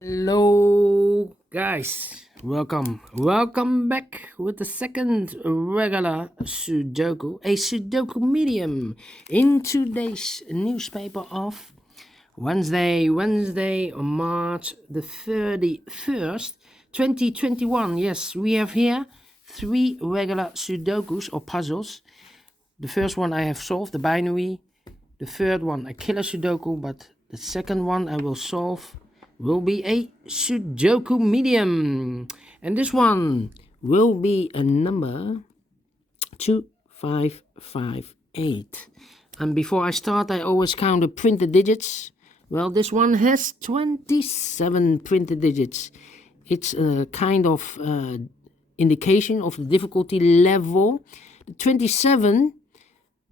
Hello guys, welcome back with the second regular Sudoku, a Sudoku medium in today's newspaper of Wednesday, March the 31st, 2021. Yes, we have here three regular Sudokus or puzzles. The first one I have solved, the binary. The third one a killer Sudoku, but the second one I will solve will be a Sudoku medium. And this one will be a number 2558. And before I start, I always count the printed digits. Well, this one has 27 printed digits. It's a kind of indication of the difficulty level. The 27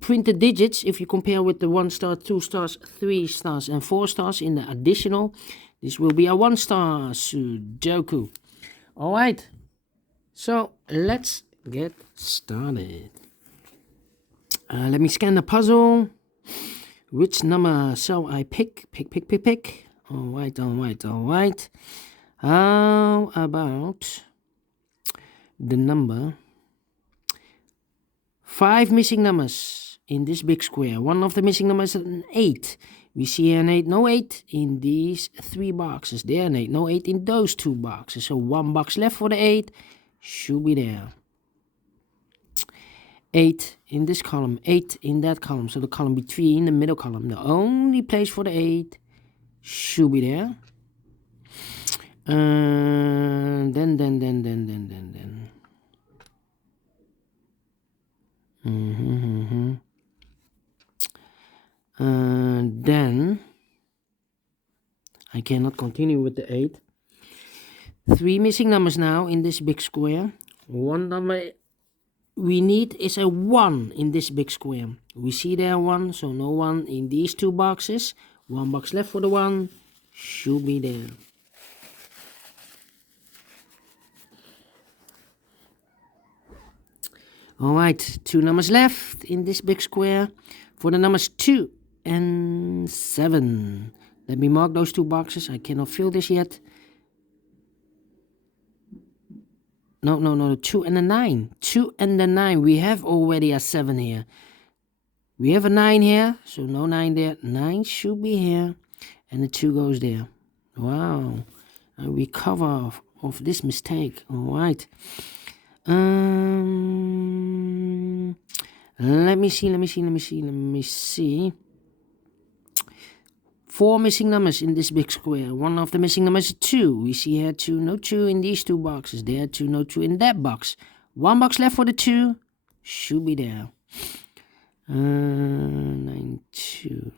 printed digits, if you compare with the 1 star, 2 stars, 3 stars, and 4 stars in the additional, this will be a 1 star Sudoku. Alright, so let's get started. Let me scan the puzzle. Which number shall I pick? Pick. Alright. How about the number 5 missing numbers in this big square? One of the missing numbers is an 8. We see an 8, no 8 in these 3 boxes. There an 8, no 8 in those 2 boxes. So 1 box left for the 8 should be there. 8 in this column, 8 in that column. So the column between the middle column, the only place for the 8 should be there. Then. Then I cannot continue with the 8. 3 missing numbers now in this big square. One number we need is a 1 in this big square. We see there 1, so no 1 in these 2 boxes. 1 box left for the 1 should be there. Alright, 2 numbers left in this big square for the numbers 2 and 7. Let me mark those 2 boxes. I cannot fill this yet. No, 2 and a 9. 2 and a 9. We have already a 7 here. We have a 9 here, so no 9 there. 9 should be here, and the 2 goes there. Wow. I recover of this mistake. Alright. Let me see. 4 missing numbers in this big square. One of the missing numbers is 2. We see here 2, no 2 in these 2 boxes. There 2, no 2 in that box. 1 box left for the 2. Should be there. 9, 2.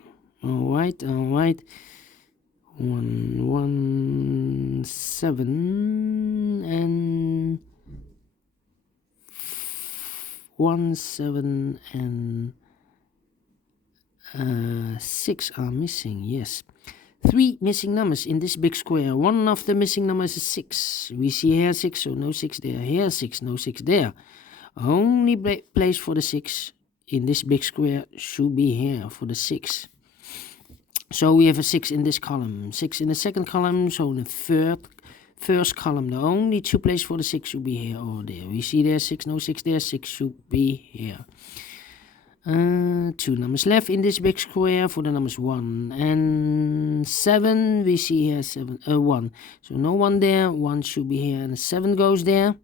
Alright. 1, 7 and 1, 7 and 6 are missing. Yes, 3 missing numbers in this big square. One of the missing numbers is 6. We see here 6, so no 6 there. Here 6, no 6 there. Only place for the 6 in this big square should be here for the 6. So we have a 6 in this column, 6 in the second column, so in the first column, the only 2 places for the 6 should be here or there. We see there 6, no 6 there, 6 should be here. 2 numbers left in this big square for the numbers 1 and 7. We see here 1. So no 1 there, 1 should be here, and the 7 goes there.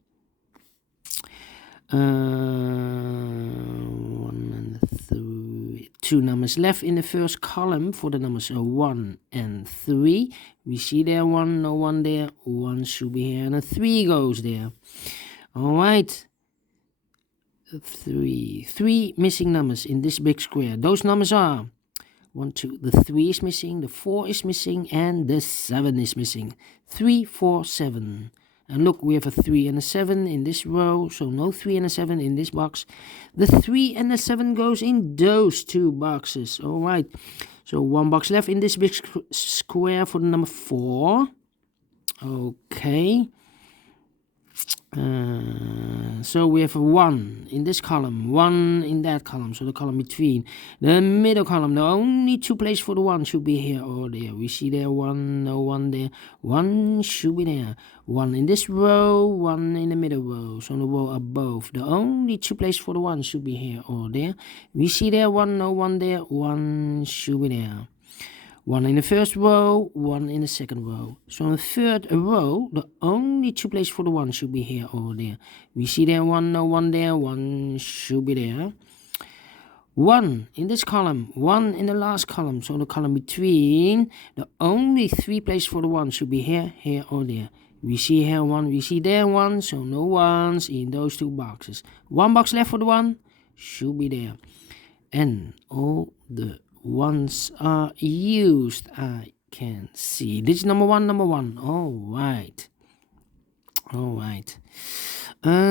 1 and 3. 2 numbers left in the first column for the numbers 1 and 3. We see there 1, no 1 there, 1 should be here, and a 3 goes there. Alright. 3 missing numbers in this big square. Those numbers are 1, 2, the 3 is missing, the 4 is missing, and the 7 is missing. 3, 4, 7. And look, we have a 3 and a 7 in this row, so no 3 and a 7 in this box. The 3 and the 7 goes in those 2 boxes. Alright, so 1 box left in this big square for the number 4. Okay. So we have a 1 in this column, 1 in that column, so the column between. The middle column, the only 2 places for the 1 should be here or there. We see there 1, no 1 there. 1 should be there. 1 in this row, 1 in the middle row, so the row above. The only 2 places for the 1 should be here or there. We see there 1, no 1 there. 1 should be there. 1 in the first row, 1 in the second row. So in the third row, the only 2 places for the 1 should be here or there. We see there 1, no 1 there, 1 should be there. 1 in this column, 1 in the last column, so the column between. The only 3 places for the 1 should be here, here or there. We see here 1, we see there 1, so no 1s in those 2 boxes. 1 box left for the 1 should be there. And all the 1s are used, I can see. This is number 1, number 1. All right. Then.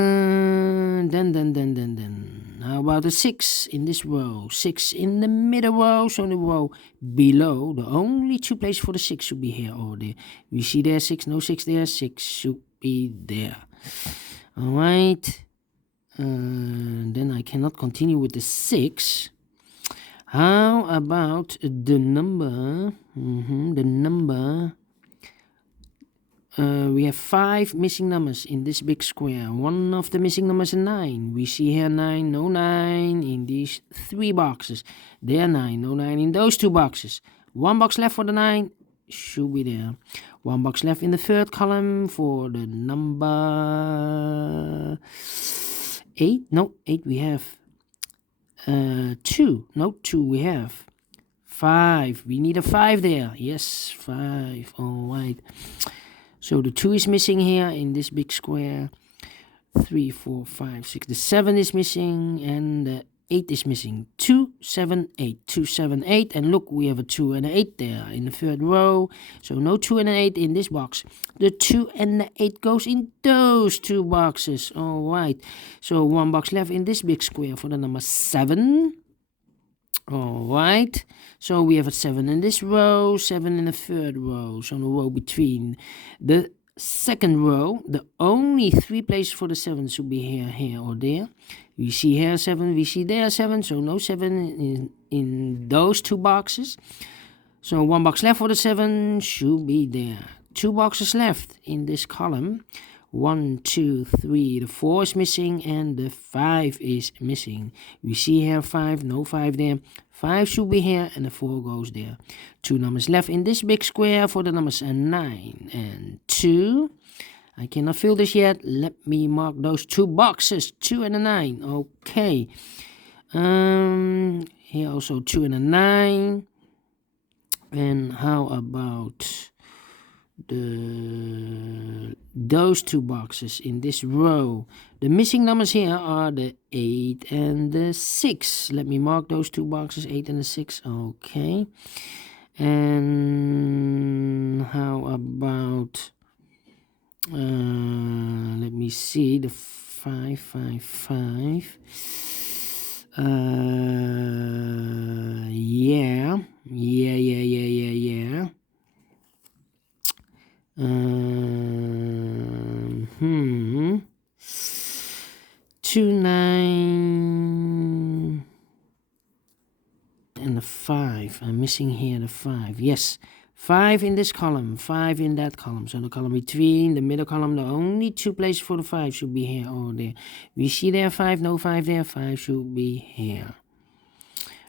How about the 6 in this row? 6 in the middle row, so the row below. The only 2 places for the 6 should be here or there. We see there 6, no 6 there. 6 should be there. All right. Then I cannot continue with the 6. How about the number? We have 5 missing numbers in this big square. One of the missing numbers is 9. We see here 9, no 9 in these 3 boxes. There 9, no 9 in those 2 boxes. 1 box left for the 9 should be there. 1 box left in the third column for the number 8. No, 8 we have. 2. No, 2 we have. 5. We need a 5 there. Yes, 5. All right. So the 2 is missing here in this big square. 3, 4, 5, 6. The 7 is missing and the 8 is missing. 2, 7, 8. 2, 7, 8. And look, we have a 2 and an 8 there in the third row. So no 2 and an 8 in this box. The 2 and the 8 goes in those 2 boxes. All right. So 1 box left in this big square for the number 7. All right. So we have a 7 in this row, 7 in the third row. So the row between. The second row, the only 3 places for the 7 should be here, here or there. We see here 7, we see there 7, so no 7 in those 2 boxes. So 1 box left for the 7 should be there. 2 boxes left in this column. 1, 2, 3, the 4 is missing and the 5 is missing. We see here 5, no 5 there. 5 should be here and the 4 goes there. 2 numbers left in this big square for the numbers 9 and 2. I cannot fill this yet. Let me mark those 2 boxes, 2 and a 9. Okay. Here also 2 and a 9. And how about those 2 boxes in this row? The missing numbers here are the 8 and the 6. Let me mark those 2 boxes, 8 and the 6. Okay. And how about let me see, the 5, 5, 5. Yeah. 2, 9 and the 5. I'm missing here the 5. Yes, 5 in this column, 5 in that column. So the column between, the middle column, the only 2 places for the 5 should be here or there. We see there 5, no 5 there, 5 should be here.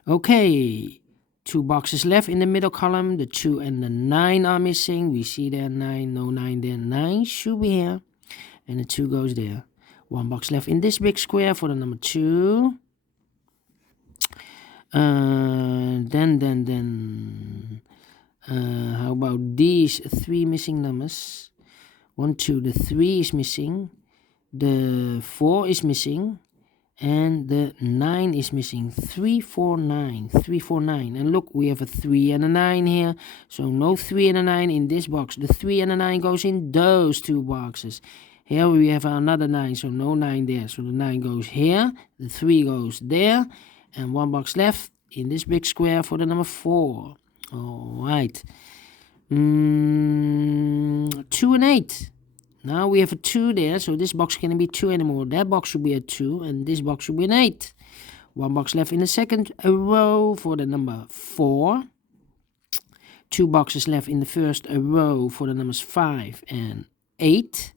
Okay, 2 boxes left in the middle column. The 2 and the 9 are missing. We see there 9, no 9 there, 9 should be here. And the 2 goes there. 1 box left in this big square for the number 2. How about these 3 missing numbers? 1, 2, the 3 is missing. The 4 is missing. And the 9 is missing. 3, 4, 9. 3, 4, 9. And look, we have a 3 and a 9 here. So no 3 and a 9 in this box. The 3 and a 9 goes in those 2 boxes. Here we have another 9, so no 9 there. So the 9 goes here. The 3 goes there. And 1 box left in this big square for the number 4. All right. 2 and 8. Now we have a 2 there, so this box can't be 2 anymore. That box should be a 2, and this box should be an 8. 1 box left in the second row for the number 4. 2 boxes left in the first row for the numbers 5 and 8.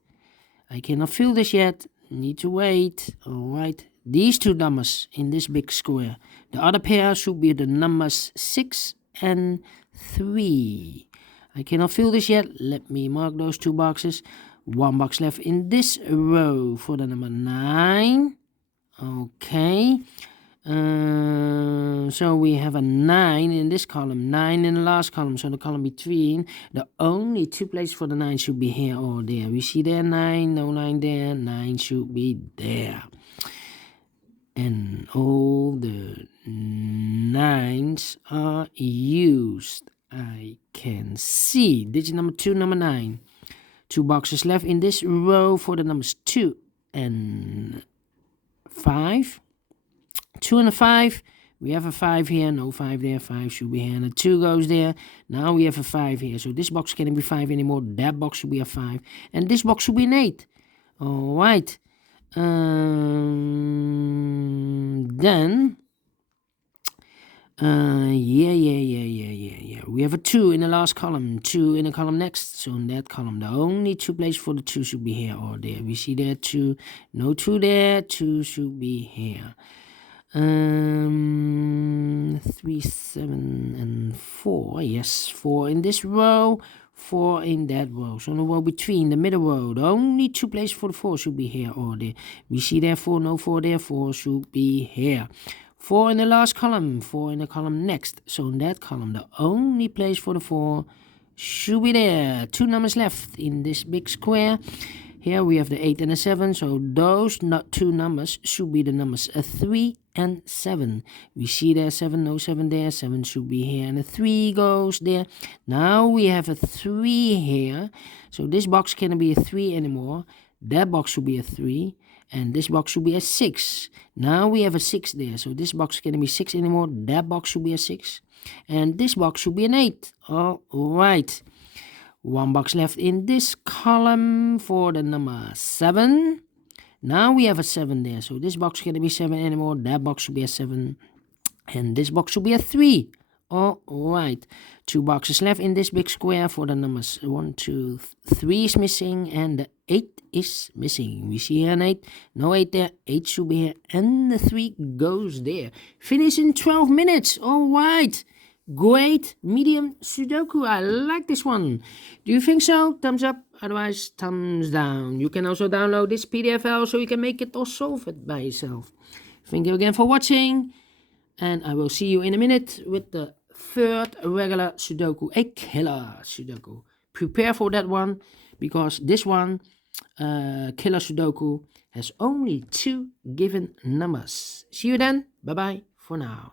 I cannot fill this yet. Need to wait. Alright. These 2 numbers in this big square. The other pair should be the numbers 6 and 3. I cannot fill this yet. Let me mark those 2 boxes. 1 box left in this row for the number 9. Okay. So we have a 9 in this column, 9 in the last column, so the column between. The only 2 places for the 9 should be here or there. We see there 9, no 9 there, 9 should be there. And all the 9s are used. I can see digit number 2, number 9. 2 boxes left in this row for the numbers 2 and 5. 2 and a 5. We have a 5 here. No 5 there. 5 should be here. And a 2 goes there. Now we have a 5 here. So this box can't be 5 anymore. That box should be a 5. And this box should be an 8. Alright. Then. Yeah. We have a 2 in the last column. 2 in the column next. So in that column, the only 2 places for the 2 should be here or there. We see there 2. No 2 there. 2 should be here. 3, 7, and 4. Yes, 4 in this row, 4 in that row. So the row between, the middle row, the only 2 places for the 4 should be here or there. We see there 4, no 4 there, 4 should be here. 4 in the last column, 4 in the column next. So in that column, the only place for the 4 should be there. 2 numbers left in this big square. Here we have the 8 and the 7, so those 2 numbers should be the numbers 3 and 7. We see there 7, no 7 there, 7 should be here, and a 3 goes there. Now we have a 3 here, so this box cannot be a 3 anymore. That box should be a 3, and this box should be a 6. Now we have a 6 there, so this box cannot be 6 anymore. That box should be a 6, and this box should be an 8. All right. 1 box left in this column for the number 7. Now we have a 7 there, so this box can't be 7 anymore. That box should be a 7, and this box should be a 3. All right. 2 boxes left in this big square for the numbers 1, 2, 3 is missing, and the 8 is missing. We see here an 8. No 8 there. 8 should be here, and the 3 goes there. Finish in 12 minutes. All right. Great medium Sudoku. I like this one. Do you think so? Thumbs up. Otherwise, thumbs down. You can also download this PDF file so you can make it or solve it by yourself. Thank you again for watching. And I will see you in a minute with the 3rd regular Sudoku. A killer Sudoku. Prepare for that one. Because this one, killer Sudoku, has only 2 given numbers. See you then. Bye-bye for now.